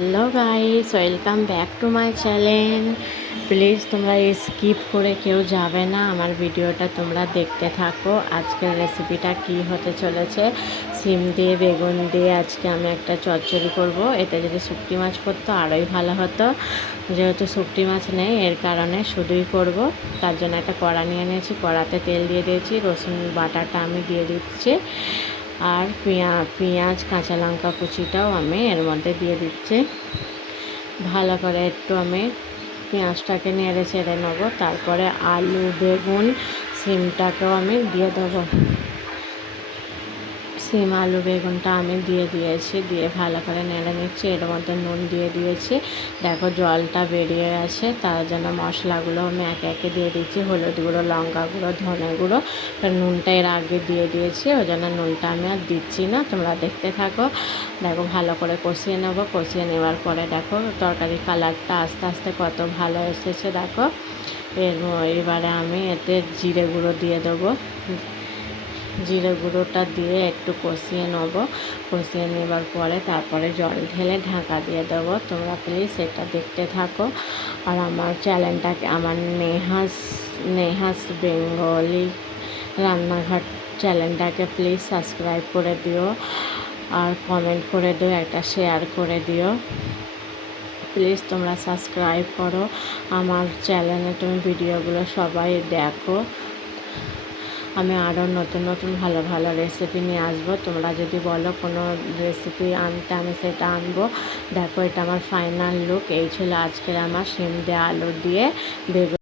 Hello guys, welcome back to my channel. Please তোমরা skip করে কেউ যাবে না, আমার ভিডিওটা তোমরা দেখতে থাকো। আজকের রেসিপিটা কি হতে চলেছে, সিম দিয়ে বেগুন দিয়ে আজকে আমি একটা চচ্চড়ি করব। এটা যদি শুকটি মাছ করতো আরোই ভালো হতো, যেহেতু শুকটি মাছ নেই এর কারণে শুধুই করব। তার জন্য একটা কড়া নিয়ে নিয়েছি, কড়াতে তেল দিয়ে দিয়েছি, রসুন বাটাটা আমি দিয়ে দিচ্ছি, আর পেঁয়াজ কাঁচা লঙ্কা কুচিটাও আমি এর মধ্যে দিয়ে দিচ্ছি। ভালো করে একটু আমি পেঁয়াজটাকে নেড়ে চেড়ে নেবো। তারপরে আলু বেগুন সিমটাকেও আমি দিয়ে দেবো। সিম আলু বেগুনটা আমি দিয়ে দিয়েছি, দিয়ে ভালো করে নেড়ে নিচ্ছি। এর মধ্যে নুন দিয়ে দিয়েছি, দেখো জলটা বেরিয়ে গেছে। তার জন্য মশলাগুলো আমি একে একে দিয়ে দিচ্ছি, হলুদ গুঁড়ো, লঙ্কা গুঁড়ো, ধনে গুঁড়ো। নুনটা এর আগে দিয়ে দিয়েছি, ওই জন্য নুনটা আমি আর দিচ্ছি না। তোমরা দেখতে থাকো। দেখো ভালো করে কষিয়ে নেবো। কষিয়ে নেওয়ার পরে দেখো তরকারির কালারটা আস্তে আস্তে কত ভালো এসেছে। দেখো এবারে আমি এতে জিরে গুঁড়ো দিয়ে দেবো। জিরে গুঁড়োটা দিয়ে একটু কষিয়ে নেব। কষিয়ে নেবার পরে তারপরে জল ঢেলে ঢাকা দিয়ে দেবো। তোমরা প্লিজ এটা দেখতে থাকো। আর আমার চ্যানেলটাকে, আমার নেহাস বেঙ্গলি রান্নাঘর চ্যানেলটাকে প্লিজ সাবস্ক্রাইব করে দিও, আর কমেন্ট করে দিও, একটা শেয়ার করে দিও। প্লিজ তোমরা সাবস্ক্রাইব করো আমার চ্যানেলে, তুমি ভিডিওগুলো সবাই দেখো। আমি আরও নতুন নতুন ভালো ভালো রেসিপি নিয়ে আসবো। তোমরা যদি বলো কোনো রেসিপি আনতে, আমি সেটা আনবো। দেখো এটা আমার ফাইনাল লুক। এই ছিল আজকের আমার সিম দিয়ে আলু দিয়ে বেগুন